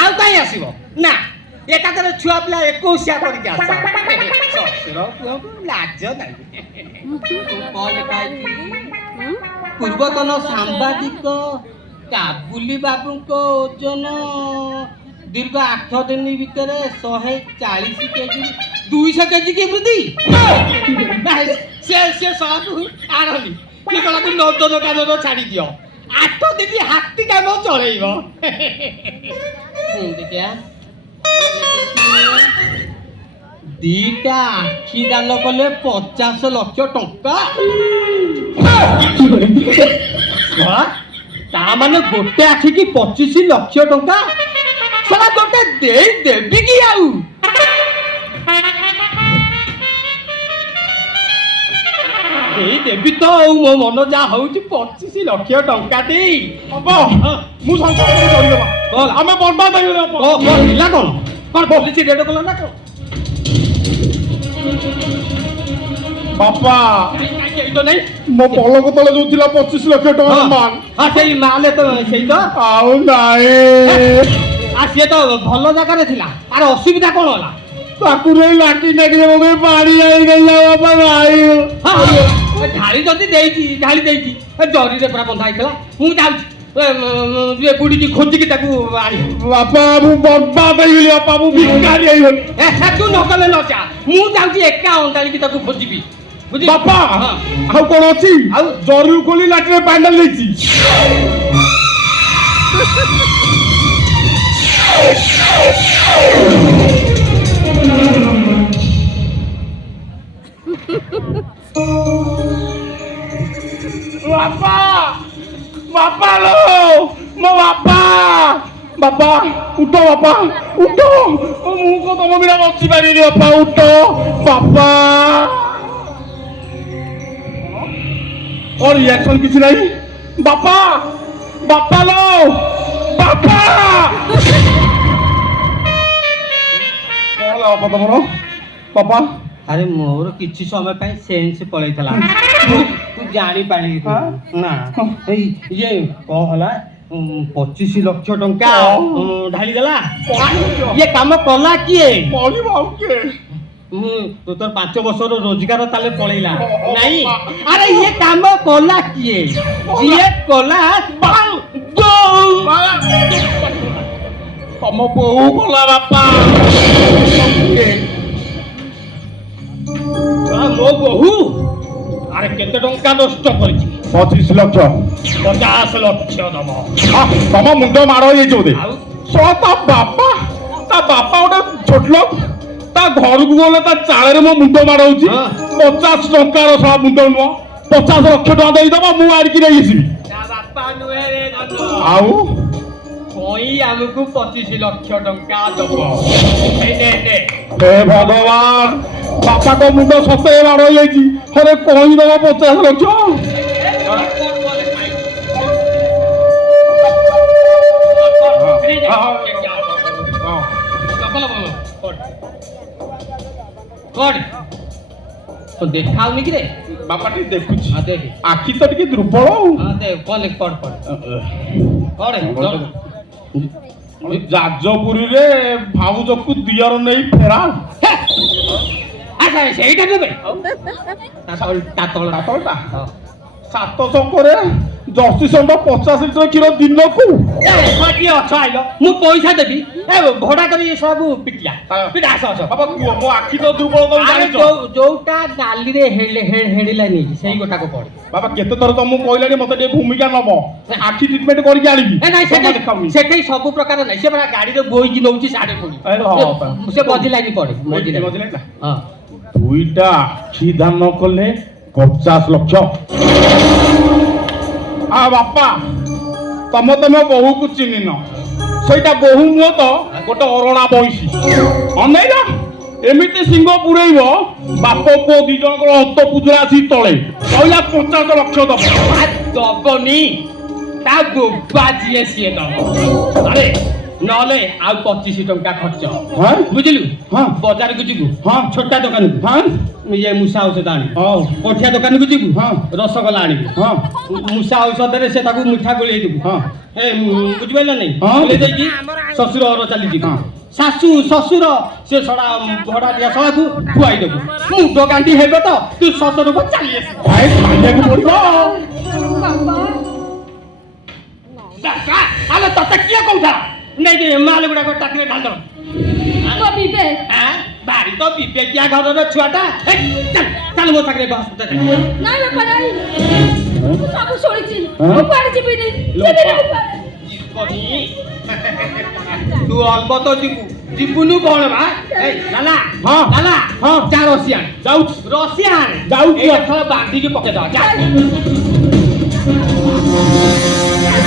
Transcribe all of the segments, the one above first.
ଆଉ କାହିଁ ଆସିବ ନା ଏକାଥରେ ଛୁଆ ପିଲା 21 କରିକି ଆସ ଶ୍ୱଶୁର ପୁଅକୁ ଲାଜ ନାହିଁ। ପୂର୍ବତନ ସାମ୍ବାଦିକ କାବୁଲି ବାବୁଙ୍କ ଓଜନ ଦୀର୍ଘ 8 ଦିନ ଭିତରେ 140 କେଜି 200 କେଜି କି ବୃଦ୍ଧି। ସେ ସବୁ ଆଣନି କି କଣ ତୁ ନୌତ ଦୋକାନର ଛାଡ଼ି ଦିଅ 8 ଦିନ ହାତୀ କାମ ଚଳେଇବ। ଦେଖିଆ ଦିଟା ଆଖି ଦାନ କଲେ 50 ଲକ୍ଷ ଟଙ୍କା। ତା ମାନେ ଗୋଟେ ଆଖି କି 25 ଲକ୍ଷ ଟଙ୍କା। ସାରା ଗୋଟେ ଦେଇ ଦେବି କି ଆଉ ଦେଇ ଦେବି ତ ଆଉ ମୋ ମନ ଯାହା ହଉଛି 25 ଲକ୍ଷ ଟଙ୍କା ଦେଇ ମୁଁ ଆମେ ବର୍ବାଦ ହେଇଗଲା କଣ କଣ ପଲିସି ରେଟ୍ କଲ ନା କଣ ବାପା ଏଇ ତ ନାଇଁ ମୋ ପଲକ ତଳେ ଯୋଉ ଥିଲା 25 ଲକ୍ଷ ଟଙ୍କା ମାଲ ସେଇ ମାଲ ତ ସେଇ ତ ଆଉ ନାଇଁ ସିଏ ତ ଭଲ ଜାଗାରେ ଥିଲା ଆର ଅସୁବିଧା କଣ ହେଲା ତାକୁ ନେଇ ଲାଠି ନାଟିରେ ମଗେଇ ପାଣି ଯାଇଗଲା ବାପା ନାଇଁ ଢାଳି ଯଦି ଦେଇଛି ଢାଳି ଦେଇଛି ଜରିରେ ପୁରା ବନ୍ଧା ହେଇଥିଲା। ମୁଁ ଯାଉଛି ବୁଡ଼ିକି ଖୋଜିକି ତାକୁ ଆଣି ବାପା ମୁଁ ବର୍ବାଦ ହେଇଗଲି ବାପା ମୁଁ ଭିକାରୀ ହେଇଗଲି। ତୁ ନ କଲେ ନ ଯା ମୁଁ ଯାଉଛି ଏକା ଅଣ୍ଡାଳିକି ତାକୁ ଖୋଜିବି ବାପା ଆଉ କଣ ଅଛି ଆଉ ଜରିରୁ ଖୋଲି ଲାଟିରେ ପାଣି ଢାଳି ଦେଇଛି। ବାପା ବାପା लो ମୋ ବାପା ବାପା ଉଠ ବାପା ଉଠ ମୁଁ କଣ ତମ ବିନା ବଞ୍ଚି ପାରିବି ବାପା ଉଠ ବାପା ରିଆକ୍ସନ କିଛି ନାହିଁ ବାପା ବାପା लो ବାପା କଣ ହେଲା ବାପା ତମର ବାପା ଆରେ ମୋର କିଛି ସମୟ ପାଇଁ ସେନ୍ସ ପଳେଇଥିଲା ତୁ ଜାଣିପାରିଲି ନା ଇଏ କଣ ହେଲା 25 ଲକ୍ଷ ଟଙ୍କା ଢାଳି ଦେଲା। ଇଏ କାମ କଲା କିଏ ତୁ ତୋର 5 ବର୍ଷର ରୋଜଗାର ତାହେଲେ ପଳେଇଲା ନାଇଁ। ଆରେ ଇଏ କାମ କଲା କିଏ ଯିଏ କଲା ତମ ବୋହୁ କଲା ବାପା ମୋ ବୋହୁ। ଆରେ କେତେ ଟଙ୍କା ନଷ୍ଟ କରିଛି 25 ଲକ୍ଷ 50 ଲକ୍ଷ ଦବ। ତମ ମୁଣ୍ଡ ମାଡ଼ ହେଇଯାଇଛି ବୋଧେ ତା ବାପା ଗୋଟେ ଛୋଟ ଲୋକ ତା ଘରକୁ ଗଲେ ତା ଚାଳରେ ମୋ ମୁଣ୍ଡ ମାଡ଼ ହଉଛି 50 ଟଙ୍କାର ସବ ମୁଣ୍ଡ ନୁହଁ 50 ଲକ୍ଷ ଟଙ୍କା ଦେଇଦବ ମୁଁ ଆଣିକି ନେଇଯିବି। ଆଉ କଇଁ ଆମକୁ 25 ଲକ୍ଷ ଟଙ୍କା ଦବ। ହେ ଭଗବାନ ବାପା ତ ମୁଣ୍ଡ ସତେ ମାଡ଼ ହେଇଯାଇଛି ହରେ କହି ଦବ 50 ଲକ୍ଷ। ଦେଖାଉନି କି ରେ ବାପା ଟିକେ ଦେଖୁଛି ଦେଖେ ଆଖି ତ ଟିକେ ଦୁର୍ବଳ ଯାଜପୁରୀରେ ଭାଉଜକୁ ଦିଅର ନେଇ ଫେରାଲ ସେଇଟା ଦେବେ 700 করে ଜର୍ସି ଷଣ୍ଢ 50 ଲିଟର କ୍ଷୀର ଦିନକୁ ମୁଁ ପଇସା ଦେବି ଭଡା କରି ସବୁ ପିଟିଆ ବାବା କୁହ ମୋ ଆଖି ତ ଦୁର୍ବଳ ଯୋଉଟା ନାଲିରେ ହେଳିଲାନି ସେଇ ଗୋଟାକ ପଡେ ବାବା କେତେ ଥର ତମକୁ କହିଲାଣି ମତେ ଟିକେ ଭୂମିକା ନବ ଆଖି ଟ୍ରିଟମେଣ୍ଟ କରିକି ଆଣିବି ସେଠି ସବୁ ପ୍ରକାର ନାହିଁ ସେ ଗାଡିରେ ବୋହିକି ନଉଛି ସାଢେ କୋଡି ସେ ବଜିଲାନି ପଡେ ଦୁଇଟା ଆଖି ଦାନ କଲେ 50 ଲକ୍ଷ। ବାପା ତମ ବୋହୂକୁ ଚିହ୍ନିନ ସେଇଟା ବୋହୂ ନୁହଁ ତ ଗୋଟେ ଅରଣା ବଇସି ଅନେଇଲ ଏମିତି ସିଂହ ପୁରେଇବ ବାପ ପୁଅ 2 ଜଣଙ୍କର ହତ ପୁଜୁରା ଆସି ତଳେ କହିଲା 50 ଲକ୍ଷ ଦବନି ତା ଗୋପା ଯିଏ ସିଏ ଦବ। ଆରେ ନହେଲେ ଆଉ 25 ଟଙ୍କା ଖର୍ଚ୍ଚ ହଁ ବୁଝିଲୁ ହଁ ବଜାରକୁ ଯିବୁ ହଁ ଛୋଟା ଦୋକାନକୁ ହଁ ଇଏ ମୂଷା ଔଷଧ ଆଣିବୁ ହଉ ପଠିଆ ଦୋକାନକୁ ଯିବୁ ହଁ ରସଗୋଲା ଆଣିବୁ ହଁ ମୂଷା ଔଷଧରେ ସେ ତାକୁ ମିଠା ଗୋଳେଇ ଦେବୁ ହଁ ବୁଝିପାରିଲ ନାଇଁ ହଁ। ଗୋଳେଇ ଦେଇକି ଶ୍ୱଶୁର ଘର ଚାଲିଯିବୁ ହଁ। ଶାଶୁ ଶ୍ୱଶୁର ସେ ସଡ଼ା ଭଡ଼ା ଦିଆ ସଳାକୁ ଖୁଆଇ ଦେବୁ ମୁଣ୍ଡ ଗାଣ୍ଡି ହେବ ତ ତୁ ଶ୍ୱଶୁରକୁ ଚାଲି ଆସିବୁ ଭାଇ ଖାଇବାକୁ ପଡିବ ଆଲୋ ତତେ କିଏ କହୁଥା ନେଇକି ମାଲ ଗୁଡାକ ଟାକିରେ ଢାଲ ମୋ ବିବେକ ବାରି ତ ବିବେକିଆ ଘରର ଛୁଆଟା ଚାଲ ମୋ ସାଙ୍ଗରେ ବସ ନାଇଁ ବାପା ନାଇଁ ମୁଁ ସବୁ ଶୁଣିଛି ହଁ? ମୁଁ କୁଆଡେ ଯିବିନି ଯିବିନି ମୁଁ କୁଆଡେ। ତୁ ଅଳ୍ପ ତ ଯିବୁନୁ କଣ ବା ଏଇ ଲାଲା ହଁ। ଲାଲା ହଁ। ଯା ରସିଆଣ ଯାଉଛି ରସିଆଣ ଯାଉଛି। ଏଥର ବାନ୍ଧିକି ପକେଇଦବା ଯା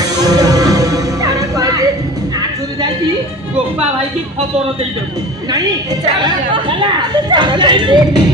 ଛାଡ଼ କହୁଛି। ଆଗରୁ ଯାଇକି ଗୋପା ଭାଇକି ଖବର ଦେଇଦେବୁ ନାଇଁ ଛାଡ଼, ଚାଲ, ଛାଡ଼, ଚାଲ। ଛାଡ଼।